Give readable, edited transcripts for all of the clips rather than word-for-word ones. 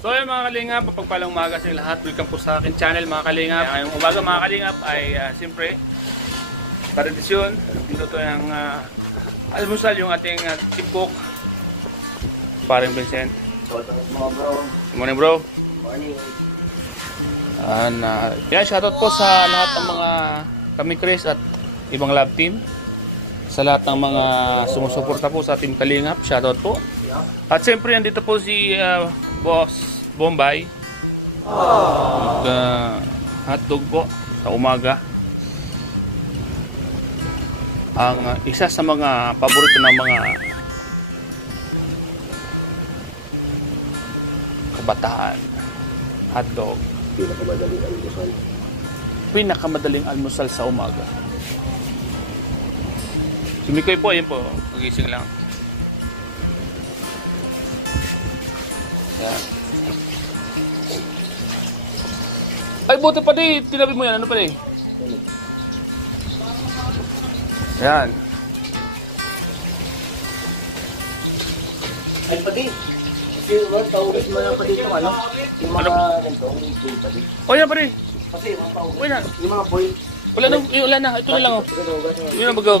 So yun mga kalingap, pagpalang umaga sa lahat. Welcome po sa akin channel mga kalingap. Ngayong umaga mga kalingap ay siyempre tradisyon. Dito to yung almusal yung ating chief cook, Paring Vincent. Good morning bro. Morning. Yan, shoutout po sa lahat ng mga kami Chris at ibang lab team. Sa lahat ng mga sumusuporta po sa Team Kalingap, shoutout po. At siyempre nandito po si Boss Bombay. Hotdog po sa umaga. Ang isa sa mga paborito ng mga kabataan, hotdog. Pinakamadaling almusal. Pinakamadaling almusal sa umaga. Si Mikoy po, ayun po, magising lang. Yan. Ay, buti pa di, tinabi mo yan, ano pa di? Yan. Ay, pati. Kasi tawagin mo lang pa dito, ano? Yung mga ganito, yung pati. O yan pa di. Kasi yung tawagin. Uy na. Yung mga point. Wala na, ito na lang oh. Yun na magaw.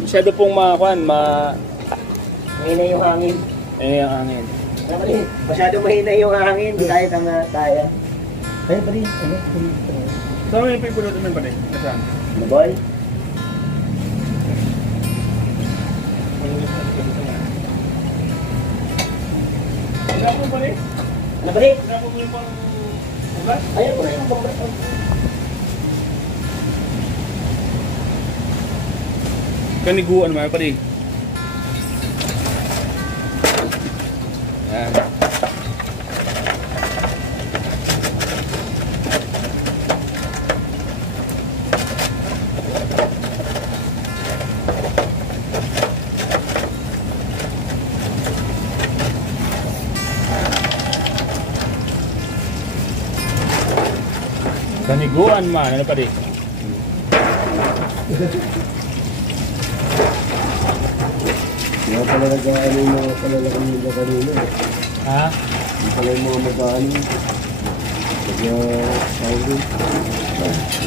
Masyado pong Mahina yung hangin. ang hangin. Masyado mahina yung hangin. Kahit ang kaya. Ayun pa rin. Ano? Saan mo yung pipulo naman pa rin? Nasaan? Ano boy? Wala po pa rin? Ano pa rin? Wala po yung pang... Ayun po na yung bomba. Kaniguan mga pa rin. Yan. Kaniguan man, ano pa rin? Yung pala nag-aano yung mga palalakang nila kanina. Ha? Yung pala yung mga mag-aano.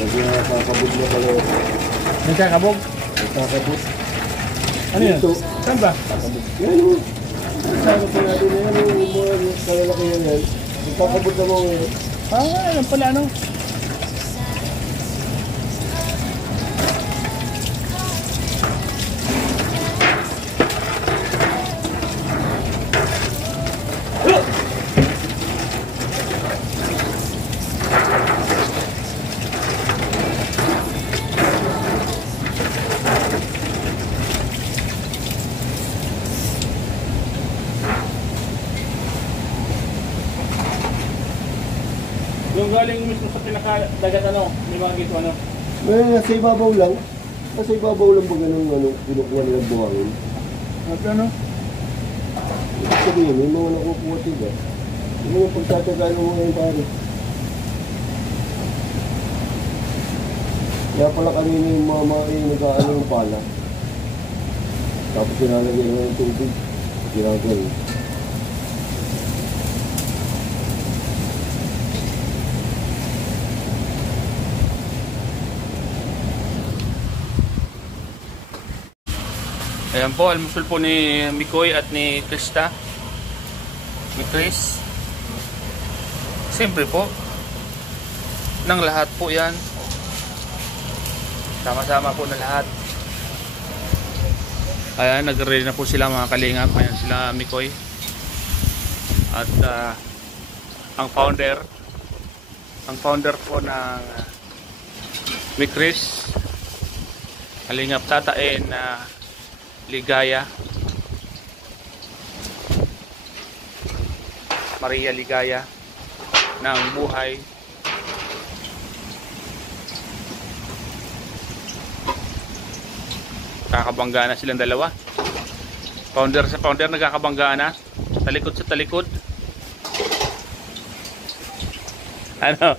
Nagkakabog na pala. Nagkakabog? Nagkakabog. Ano yun? Saan ba? Yan o. Sabi ko natin na yan yung mga palalaki yan yan. Nagkakabog na mga yan. Alam pala ano? Yung galing mismo sa pinakadagat ano, may mga gito ano? Nasa ibabaw lang. Nasa ibabaw lang ba ganun kinukuha nilang buhangin? At ano? Ibig sabihin, may mga nakukuha diba? Yung mga pagtatagal mo ngayon pare. Kaya pala kanina yung mga nag-aano yung pala. Tapos sinalagyan mo yung tubig. Ginagawa. Ayan po, almusal po ni Mikoy at ni Krista. Ni Chris. Siyempre po, ng lahat po yan. Sama-sama po na lahat. Ayan, nag-ready na po sila mga kalingap. Ayan sila Mikoy. At ang founder po ng ni Chris, Kalingap Tatain na Ligaya, Maria Ligaya ng buhay. Kakabangga na silang dalawa. Pounder sa pounder, nagkakabanggaan na. Talikod sa talikod. Ano?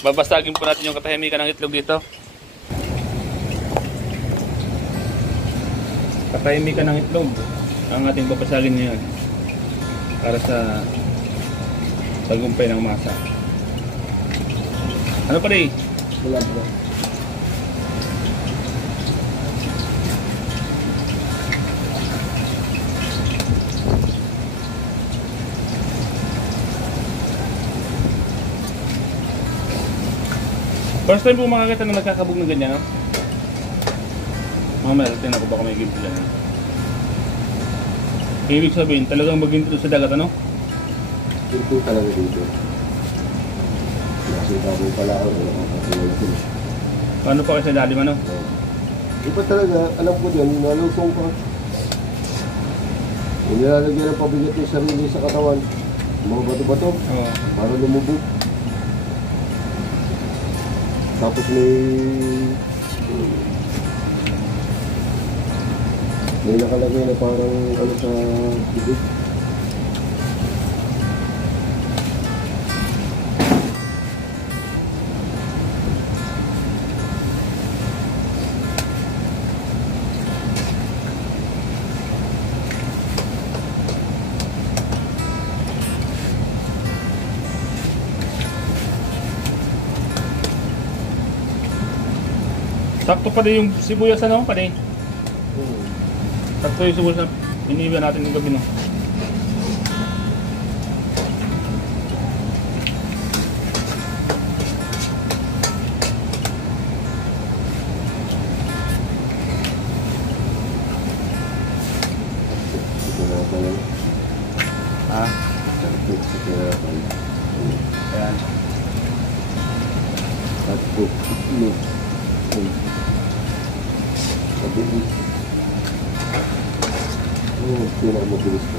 Babasagin po natin yung katahimikan ng itlog dito. Katahimikan ng itlog ang ating babasagin ngayon para sa tagumpay ng masa. Ano pa rin? Wala pa. First time po makakita na nagkakabog na ganyan, no? Mamaya, tingnan ko baka may ginto dyan. Ibig sabihin, talagang maginto sa dagat, ano? Ito talaga dito. Nakita ko pala ako. Paano pa kasi lalim, ano? Iba talaga, alam ko din, nalusong ko. Nilalagyan ng pabigat yung sarili sa katawan. Mga bato-bato. Oo. Para lumubog. Tapos may nakalagay na parang ano sa bibig. Sakto pa rin yung sibuyas, ano? Pa rin. Sakto yung sibuyas na iniwan natin ng gabi, no? Ito na pala. Ha? Ito na pala. Ayan. At po, itlog. Mabilis. Pinakamabilis ko.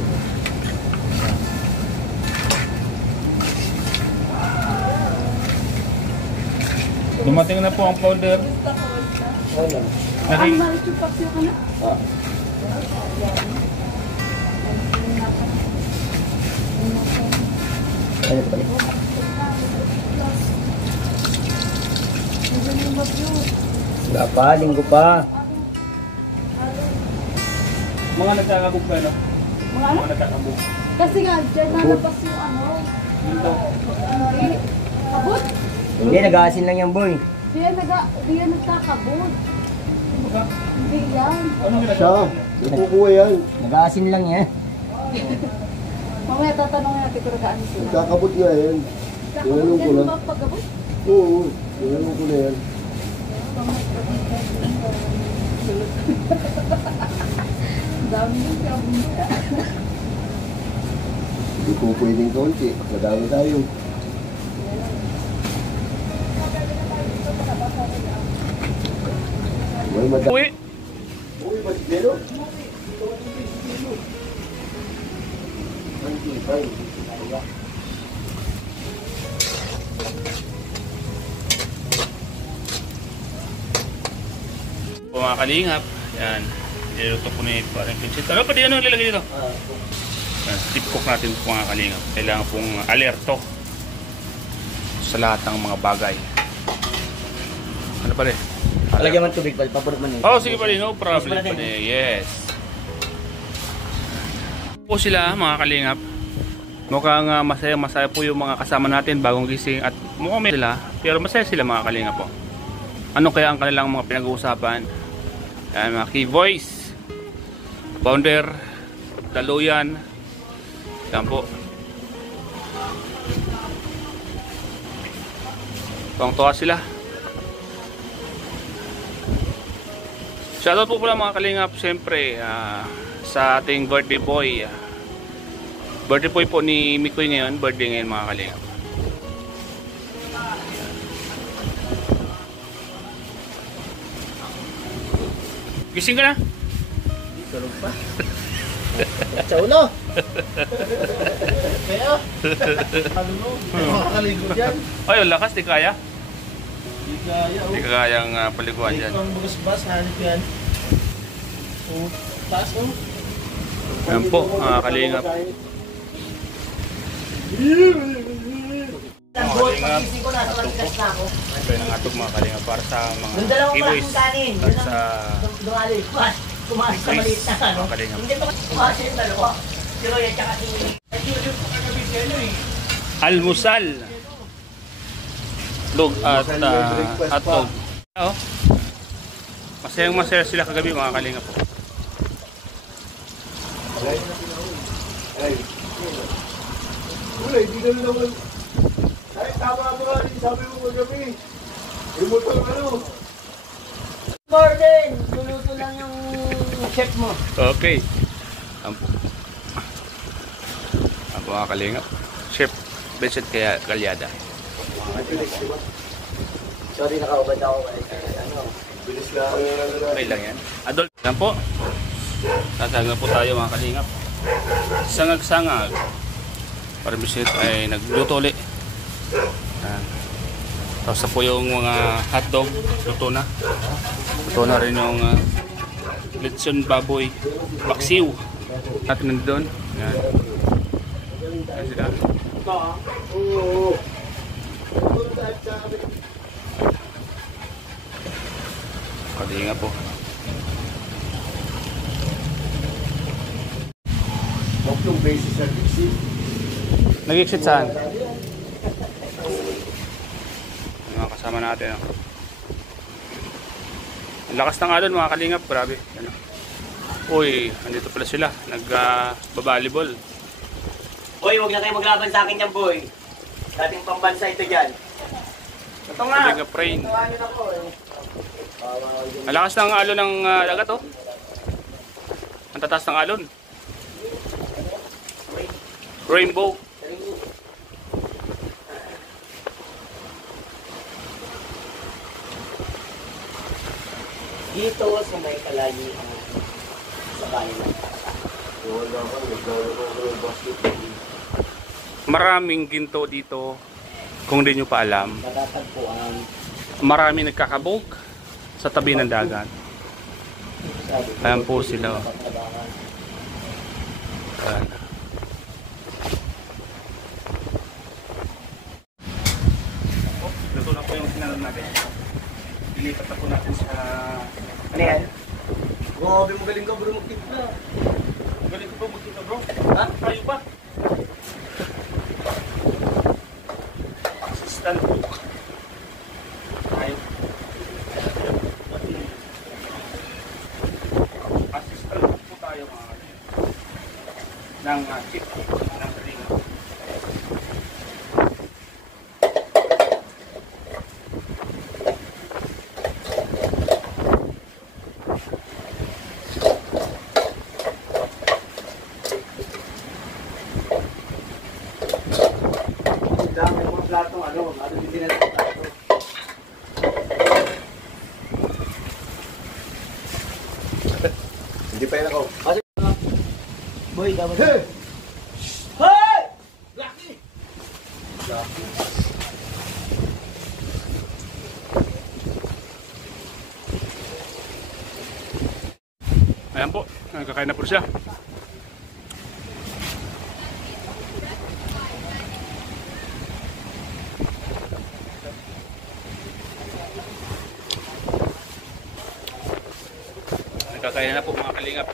Dumating na po ang powder. Wala. Nari. Ah. Ayun pala. Wala pa, linggo pa. Mga nagkakabog pa, no? Mga ano? Mga nagkakabog. Kasi nga, dyan nalabas yung ano. Dito. Hindi. Kabot. Hindi, nag-aasin lang yan, boy. Di yan nagkakabot. Baka, Hindi yan. ano Siya, ginagawa? nakukuha yan. Nag-aasin lang yan. Mamaya tatanungin natin kung nagaan sila. Nagkakabot nga yan. Tinanong ko Yan lang. ba ang pagkabot? Oo, tinanong ko na yan. Dami yung kabot. Hindi ko pwedeng kaunti. Madami tayo. May madami. Uwi. Uy, matigelo. Antipay. Po mga kalingap. Yan. Niluto ko na yung parang pinsit. Ano pa di ano ilalagay dito? Yan, tip cook natin po mga kalingap. Kailangan pong alerto sa lahat ng mga bagay. Ano pa rin? Palagyan man tubig, pal. Papurot man yun. Oh, sige pa rin. No problem Yes, pa rin. Yes. Po sila mga kalingap. Mukhang masaya po yung mga kasama natin bagong gising at mukhang may sila. Pero masaya sila mga kalingap po. Ano kaya ang kanilang mga pinag-uusapan? Yan, mga key voice, founder, daluyan. Yan po. Tuwang-tuwa sila. Shoutout po pala mga kalingap, siyempre sa ating birthday boy. Birthday boy po ni Mikoy ngayon, birthday ngayon mga kalingap. Gising ka na? Tulog pa. Sa ulo. Kaya, ano mo? Makakaligo dyan. Ay, ang lakas, di kaya? Di kaya, Di kayang paliguan dyan. Pang bugas-bas, hanip yan. Oh, taas, oh. Ayan po, mga kalingap. Ang buhay pagising ko na sa Marites na ako. Ito yung atog mga kalingap para sa mga Yung dalawang giveaways malaking kanin. at sa Dumali. Kumakas sa maliit na ano. mga kalingap. Hindi pa kumakas yung dalawa. Pero yan tsaka si... Almusal. Log at hotdog. Oh. Masayang masaya sila kagabi mga kalingap po. Ay. Wala, hindi na naman. Ay, tama ba rin sabi mo kagabi. Yung motor ano? Gordon, luluto lang yung chef mo. Okay. Ampo. Ampo mga kalingap. Chef Vincent Calyada. Sorry, nakaubad ako. Ano? Bilis lang. Okay lang yan. Adult. Yan po. Sasag na po tayo mga kalingap. Sangag-sangag. Para bisit ay nagluto ulit. Yan. Tapos na po yung mga hotdog. Luto na. Luto na rin yung lechon baboy. Paksiw. Natin nandun. Yan. Yan sila. Oo. Kalingap po. Yung basis na diksi. Nag-exit saan? Mga kasama natin. Oh. Ang lakas ng alon mga kalingap. Grabe. Ano? Uy, andito pala sila. Nag-volleyball. Boy, huwag na kayo maglaban sa akin dyan, boy. Dating pambansa ito dyan. Ito nga. Kalingap rain. Tawanin ako eh. Ang lakas ng alon ng dagat oh. Ang tataas ng alon. Rainbow. Dito sa may kalayian sa bayan ng Wala ka, naglalaro ko ng basketball. Maraming ginto dito. Kung di nyo pa alam. natatagpuan. Maraming nagkakabog sa tabi ng dagat. Ayan po sila. Oh. Ayan. Luto na po yung sinanod natin. Ilipat na po natin sa... Ano yan? Grabe, magaling ka bro magtimpla. Galing ko ba magkita bro? Ha? Kayo ba? Assistant cook. Kayo. Assistant cook po tayo mga ng chip ng ring. Dami mga platong ano din nila sa plato. Hindi pa yan ako. Boy, dapat. Hey! Hey! Lucky! Ayan po, nagkakain na po siya. Nagkakain na po mga kalingap.